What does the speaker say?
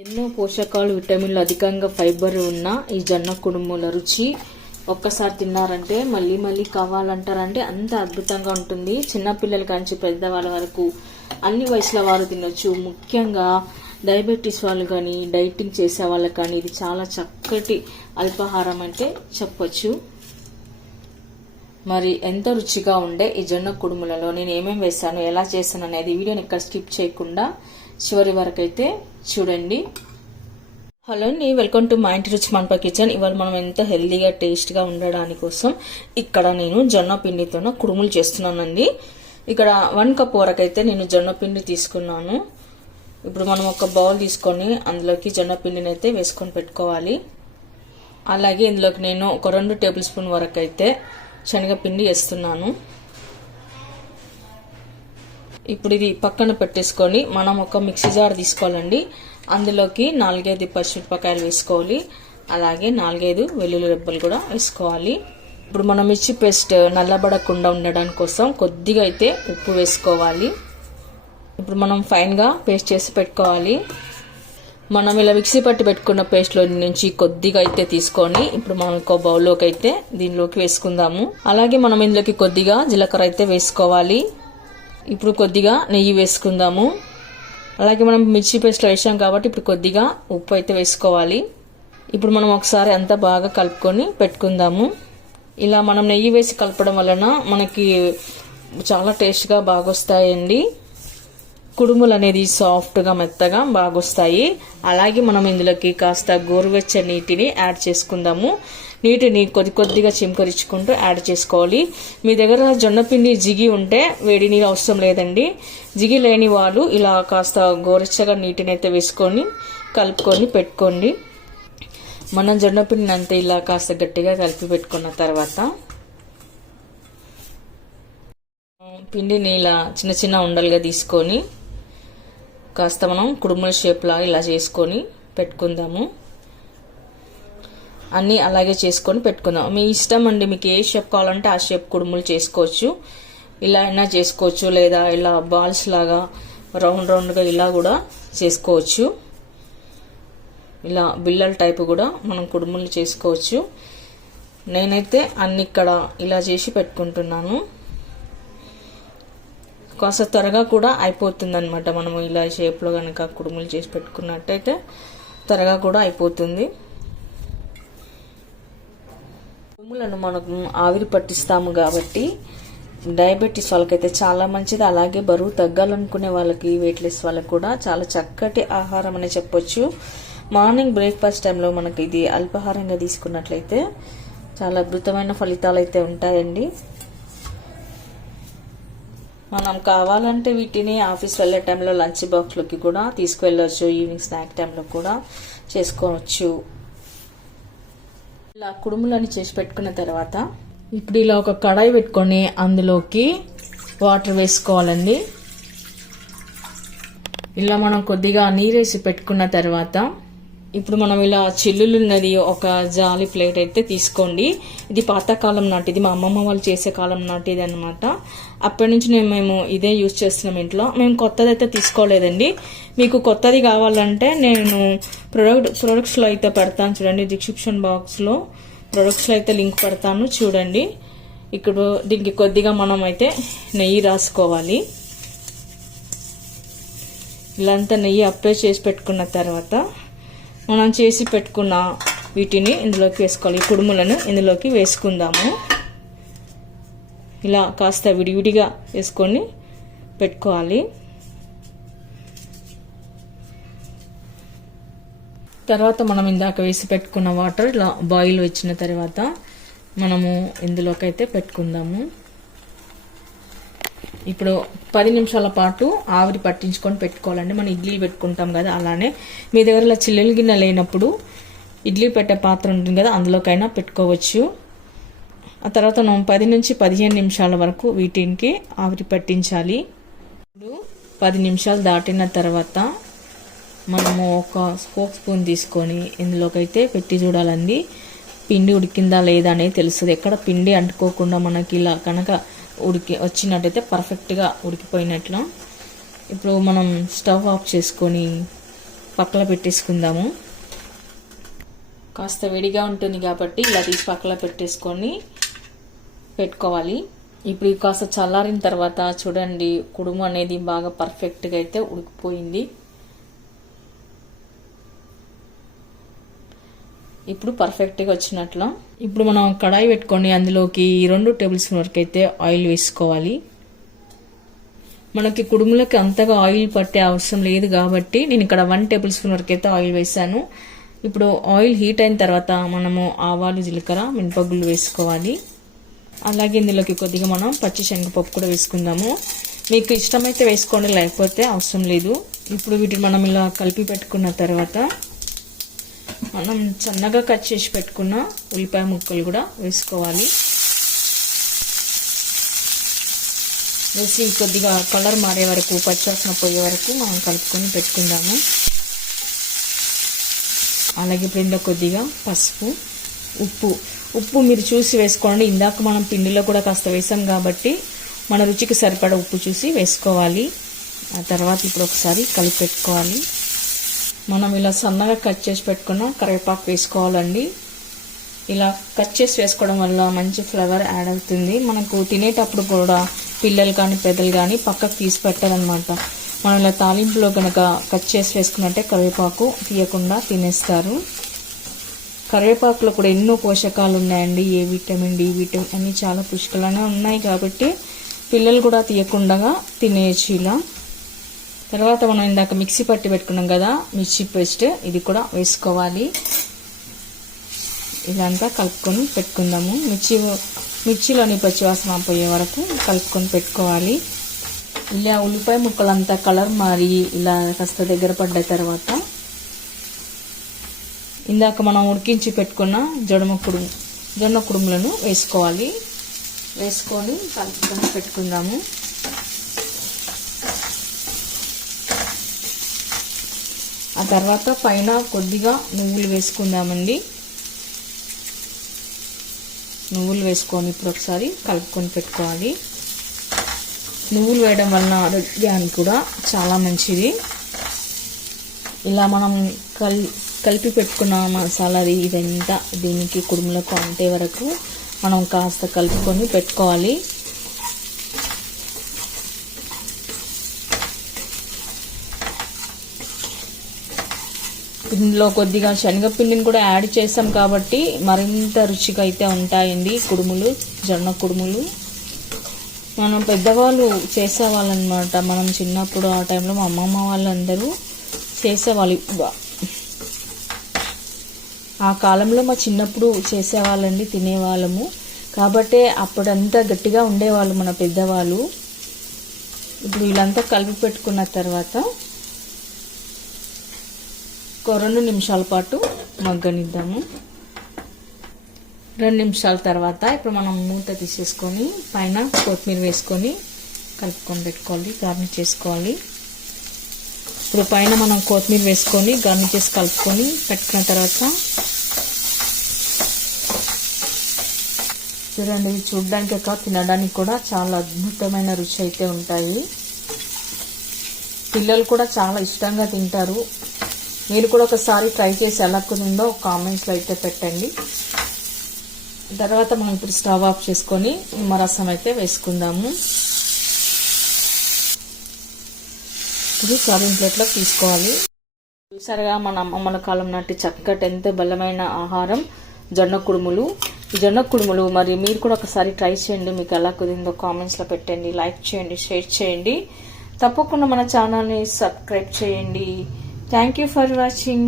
ఎన్నో పోషకాలు విటమిన్లు అధికంగా ఫైబర్ ఉన్న ఈ జొన్న కుడుముల రుచి ఒక్కసారి తిన్నారంటే మళ్ళీ మళ్ళీ కావాలంటారంటే అంత అద్భుతంగా ఉంటుంది. చిన్నపిల్లల కాంచి పెద్దవాళ్ళ వరకు అన్ని వయసుల వారు తినొచ్చు. ముఖ్యంగా డయాబెటీస్ వాళ్ళు కానీ డైటింగ్ చేసే వాళ్ళకి కానీ ఇది చాలా చక్కటి అల్పాహారం అంటే చెప్పొచ్చు. మరి ఎంతో రుచిగా ఉండే ఈ జొన్న కుడుములలో నేను ఏమేమి వేసాను, ఎలా చేశాను అనేది వీడియోని ఇక్కడ స్కిప్ చేయకుండా చివరి వరకు అయితే చూడండి. హలో అండి, వెల్కమ్ టు మా ఇంటి రుచి మనప కిచెన్. ఇవాళ మనం ఎంతో హెల్దీగా టేస్ట్గా ఉండడానికి కోసం ఇక్కడ నేను జొన్న పిండితో కుడుములు చేస్తున్నానండి. ఇక్కడ 1 కప్ వరకు అయితే నేను జొన్న పిండి తీసుకున్నాను. ఇప్పుడు మనం ఒక బౌల్ తీసుకొని అందులోకి జొన్న పిండిని అయితే వేసుకొని పెట్టుకోవాలి. అలాగే ఇందులోకి నేను ఒక 2 టేబుల్ స్పూన్ వరకు అయితే శనగపిండి వేస్తున్నాను. ఇప్పుడు ఇది పక్కన పెట్టేసుకొని మనం ఒక మిక్సీ జార్ తీసుకోవాలండి. అందులోకి 4-5 పచ్చిమిరపకాయలు వేసుకోవాలి. అలాగే 4-5 వెల్లుల్లి రెబ్బలు కూడా వేసుకోవాలి. ఇప్పుడు మనం మిర్చి పేస్ట్ నల్లబడకుండా ఉండడానికి కోసం కొద్దిగా అయితే ఉప్పు వేసుకోవాలి. ఇప్పుడు మనం ఫైన్గా పేస్ట్ చేసి పెట్టుకోవాలి. మనం ఇలా మిక్సీ పట్టి పెట్టుకున్న పేస్ట్లో నుంచి కొద్దిగా అయితే తీసుకొని ఇప్పుడు మనం ఒక బౌల్లోకి అయితే దీనిలోకి వేసుకుందాము. అలాగే మనం ఇందులోకి కొద్దిగా జీలకర్ర అయితే వేసుకోవాలి. ఇప్పుడు కొద్దిగా నెయ్యి వేసుకుందాము. అలాగే మనం మిర్చి పేస్ట్లో వేసాం కాబట్టి ఇప్పుడు కొద్దిగా ఉప్పు అయితే వేసుకోవాలి. ఇప్పుడు మనం ఒకసారి అంతా బాగా కలుపుకొని పెట్టుకుందాము. ఇలా మనం నెయ్యి వేసి కలపడం వలన మనకి చాలా టేస్ట్గా బాగొస్తాయండి. కుడుములు అనేది సాఫ్ట్గా మెత్తగా బాగొస్తాయి. అలాగే మనం ఇందులోకి కాస్త గోరువెచ్చని నీటిని యాడ్ చేసుకుందాము. నీటిని కొద్దిగా చిమ్కరించుకుంటూ యాడ్ చేసుకోవాలి. మీ దగ్గర జొన్నపిండి జిగి ఉంటే వేడి నీళ్ళు అవసరం లేదండి. జిగి లేని వాళ్ళు ఇలా కాస్త గోరువెచ్చగా నీటిని అయితే వేసుకొని కలుపుకొని పెట్టుకోండి. మనం జొన్నపిండిని అంతా ఇలా కాస్త గట్టిగా కలిపి పెట్టుకున్న తర్వాత పిండిని ఇలా చిన్న చిన్న ఉండలుగా తీసుకొని కాస్త మనం కుడుముల షేప్ లాగా ఇలా చేసుకొని పెట్టుకుందాము. అన్నీ అలాగే చేసుకొని పెట్టుకుందాం. మీ ఇష్టం అండి, మీకు ఏ షేప్ కావాలంటే ఆ షేప్ కుడుములు చేసుకోవచ్చు. ఇలా అయినా చేసుకోవచ్చు, లేదా ఇలా బాల్స్ లాగా రౌండ్గా ఇలా కూడా చేసుకోవచ్చు. ఇలా బిల్లల టైపు కూడా మనం కుడుములు చేసుకోవచ్చు. నేనైతే అన్ని ఇక్కడ ఇలా చేసి పెట్టుకుంటున్నాను. కాస్త త్వరగా కూడా అయిపోతుంది అనమాట. మనము ఇలా షేప్లో కనుక కుడుములు చేసి పెట్టుకున్నట్టయితే త్వరగా కూడా అయిపోతుంది. కుడుములను మనకు ఆవిరి పట్టిస్తాము కాబట్టి డయాబెటీస్ వాళ్ళకైతే చాలా మంచిది. అలాగే బరువు తగ్గాలనుకునే వాళ్ళకి, వెయిట్లెస్ వాళ్ళకి కూడా చాలా చక్కటి ఆహారం అనే చెప్పొచ్చు. మార్నింగ్ బ్రేక్ఫాస్ట్ టైంలో మనకి ఇది అల్పాహారంగా తీసుకున్నట్లయితే చాలా అద్భుతమైన ఫలితాలు అయితే ఉంటాయండి. మనం కావాలంటే వీటిని ఆఫీస్ వెళ్ళే టైంలో లంచ్ బాక్స్లోకి కూడా తీసుకువెళ్ళవచ్చు. ఈవినింగ్ స్నాక్ టైంలో కూడా చేసుకోవచ్చు. ఇలా కుడుములని చేసి పెట్టుకున్న తర్వాత ఇప్పుడు ఇలా ఒక కడాయి పెట్టుకొని అందులోకి వాటర్ వేసుకోవాలండి. ఇలా మనం కొద్దిగా నీరేసి పెట్టుకున్న తర్వాత ఇప్పుడు మనం ఇలా చిల్లులు ఉన్నది ఒక జాలి ప్లేట్ అయితే తీసుకోండి. ఇది పాతకాలం నాటిది, మా అమ్మమ్మ వాళ్ళు చేసే కాలం నాటిది అనమాట. అప్పటి నుంచి మేము ఇదే యూజ్ చేస్తున్నాం ఇంట్లో. మేము కొత్తది అయితే తీసుకోలేదండి. మీకు కొత్తది కావాలంటే నేను ప్రొడక్ట్స్లో అయితే పెడతాను చూడండి. డిస్క్రిప్షన్ బాక్స్లో ప్రొడక్ట్స్లో అయితే లింక్ పెడతాను చూడండి. ఇప్పుడు దీనికి కొద్దిగా మనం అయితే నెయ్యి రాసుకోవాలి. ఇలాంతా నెయ్యి అప్లై చేసి పెట్టుకున్న తర్వాత మనం చేసి పెట్టుకున్న వీటిని ఇందులోకి వేసుకోవాలి. ఈ కుడుములను ఇందులోకి వేసుకుందాము. ఇలా కాస్త విడివిడిగా వేసుకొని పెట్టుకోవాలి. తర్వాత మనం ఇందాక వేసి పెట్టుకున్న వాటర్ ఇలా బాయిల్ వచ్చిన తర్వాత మనము ఇందులోకి అయితే పెట్టుకుందాము. ఇప్పుడు 10 నిమిషాల పాటు ఆవిరి పట్టించుకొని పెట్టుకోవాలండి. మనం ఇడ్లీ పెట్టుకుంటాం కదా, అలానే మీ దగ్గర ఇలా చిల్లుల గిన్నె లేనప్పుడు ఇడ్లీ పెట్టే పాత్ర ఉంటుంది కదా, అందులోకైనా పెట్టుకోవచ్చు. ఆ తర్వాత మనం 10 నుంచి 15 నిమిషాల వరకు వీటికి ఆవిరి పట్టించాలి. ఇప్పుడు 10 నిమిషాలు దాటిన తర్వాత మనము ఒక ఫోక్ స్పూన్ తీసుకొని ఇందులోకైతే పెట్టి చూడాలండి. పిండి ఉడికిందా లేదా అనేది తెలుస్తుంది. ఎక్కడ పిండి అంటుకోకుండా మనకి ఇలా కనుక వచ్చినట్టయితే పర్ఫెక్ట్గా ఉడికిపోయినట్లు. ఇప్పుడు మనం స్టవ్ ఆఫ్ చేసుకొని పక్కన పెట్టేసుకుందాము. కాస్త వేడిగా ఉంటుంది కాబట్టి ఇలా తీసి పక్కన పెట్టేసుకొని పెట్టుకోవాలి. ఇప్పుడు కాస్త చల్లారిన తర్వాత చూడండి, కుడుము అనేది బాగా పర్ఫెక్ట్గా అయితే ఉడికిపోయింది. ఇప్పుడు పర్ఫెక్ట్గా వచ్చినట్లు. ఇప్పుడు మనం కడాయి పెట్టుకొని అందులోకి 2 టేబుల్ స్పూన్ వరకు అయితే ఆయిల్ వేసుకోవాలి. మనకి కుడుములకి అంతగా ఆయిల్ పట్టే అవసరం లేదు కాబట్టి నేను ఇక్కడ 1 టేబుల్ స్పూన్ వరకు అయితే ఆయిల్ వేసాను. ఇప్పుడు ఆయిల్ హీట్ అయిన తర్వాత మనము ఆవాలు, జీలకర్ర, మినపగుళ్ళు వేసుకోవాలి. అలాగే ఇందులోకి కొద్దిగా మనం పచ్చి శనగపప్పు కూడా వేసుకుందాము. మీకు ఇష్టమైతే వేసుకోండి, లేకపోతే అవసరం లేదు. ఇప్పుడు వీటిని మనం ఇలా కలిపి పెట్టుకున్న తర్వాత మనం సన్నగా కట్ చేసి పెట్టుకున్న ఉల్లిపాయ ముక్కలు కూడా వేసుకోవాలి. వేసి కొద్దిగా కలర్ మారే వరకు, పచ్చివాసన పోయే వరకు మనం కలుపుకొని పెట్టుకుందాము. అలాగే ఇప్పుడు కొద్దిగా పసుపు, ఉప్పు మీరు చూసి వేసుకోండి. ఇందాక మనం పిండిలో కూడా కాస్త వేసాం కాబట్టి మన రుచికి సరిపడా ఉప్పు చూసి వేసుకోవాలి. ఆ తర్వాత ఇప్పుడు ఒకసారి కలిపి పెట్టుకోవాలి. మనం ఇలా సన్నగా కట్ చేసి పెట్టుకున్న కరివేపాకు వేసుకోవాలండి. ఇలా కట్ చేసి వేసుకోవడం వల్ల మంచి ఫ్లేవర్ యాడ్ అవుతుంది. మనకు తినేటప్పుడు కూడా పిల్లలు కానీ పెద్దలు కానీ పక్కకు తీసి పెట్టారనమాట. మనం ఇలా తాలింపులో కనుక కట్ చేసి వేసుకున్నట్టే కరివేపాకు తీయకుండా తినేస్తారు. కరివేపాకులో కూడా ఎన్నో పోషకాలు ఉన్నాయండి. ఏ విటమిన్, డి విటమిన్ అన్నీ చాలా పుష్కలంగా ఉన్నాయి కాబట్టి పిల్లలు కూడా తీయకుండా తినేయచ్చు ఇలా. తర్వాత మనం ఇందాక మిక్సీ పట్టి పెట్టుకున్నాం కదా మిర్చి పేస్ట్, ఇది కూడా వేసుకోవాలి. ఇదంతా కలుపుకొని పెట్టుకుందాము. మిర్చిలోని పచ్చివాసన పోయే వరకు కలుపుకొని పెట్టుకోవాలి. ఇలా ఉల్లిపాయ ముక్కలంతా కలర్ మారి ఇలా కాస్త దగ్గర పడ్డ తర్వాత ఇందాక మనం ఉడికించి పెట్టుకున్న జొన్న కుడుములను వేసుకోవాలి. వేసుకొని కలుపుకొని పెట్టుకుందాము. ఆ తర్వాత పైన కొద్దిగా నువ్వులు వేసుకుందామండి. నువ్వులు వేసుకొని ఇప్పుడు ఒకసారి కలుపుకొని పెట్టుకోవాలి. నువ్వులు వేయడం వలన ఆరోగ్యానికి కూడా చాలా మంచిది. ఇలా మనం కలిపి పెట్టుకున్న మసాలాది ఇదంతా దీనికి కుడుములకు అంటే వరకు మనం కాస్త కలుపుకొని పెట్టుకోవాలి. ఇందులో కొద్దిగా శనగపిండిని కూడా యాడ్ చేసాం కాబట్టి మరింత రుచిగా అయితే ఉంటాయండి కుడుములు, జొన్న కుడుములు. మనం పెద్దవాళ్ళు చేసేవాళ్ళనమాట. మనం చిన్నప్పుడు ఆ టైంలో మా అమ్మమ్మ వాళ్ళందరూ చేసేవాళ్ళు. ఆ కాలంలో మా చిన్నప్పుడు చేసేవాళ్ళండి, తినేవాళ్ళము కాబట్టి అప్పుడంతా గట్టిగా ఉండేవాళ్ళు మన పెద్దవాళ్ళు. ఇప్పుడు వీళ్ళంతా కలిపి పెట్టుకున్న తర్వాత 2 నిమిషాల పాటు మగ్గనిద్దాము. 2 నిమిషాల తర్వాత ఇప్పుడు మనం మూత తీసేసుకొని పైన కొత్తిమీర వేసుకొని కలుపుకొని పెట్టుకోవాలి, గార్నిష్ చేసుకోవాలి. ఇప్పుడు పైన మనం కొత్తిమీర వేసుకొని గార్నిష్ చేసి కలుపుకొని పెట్టుకున్న తర్వాత చూడండి, చూడడానికి తినడానికి కూడా చాలా అద్భుతమైన రుచి అయితే ఉంటాయి. పిల్లలు కూడా చాలా ఇష్టంగా తింటారు. మీరు కూడా ఒకసారి ట్రై చేసి ఎలా కుదిరిందో కామెంట్స్లో అయితే పెట్టండి. తర్వాత మనం ఇప్పుడు స్టవ్ ఆఫ్ చేసుకొని నిమ్మరసం అయితే వేసుకుందాము. ఇది సర్వింగ్ ప్లేట్లో తీసుకోవాలి. చూసారుగా మన అమ్మమ్మల కాలం నాటి చక్కటి ఎంతో బలమైన ఆహారం జొన్న కుడుములు. ఈ జొన్న కుడుములు మరి మీరు కూడా ఒకసారి ట్రై చేయండి. మీకు ఎలా కుదిరిందో కామెంట్స్లో పెట్టండి, లైక్ చేయండి, షేర్ చేయండి. తప్పకుండా మన ఛానల్ని సబ్స్క్రైబ్ చేయండి. Thank you for watching.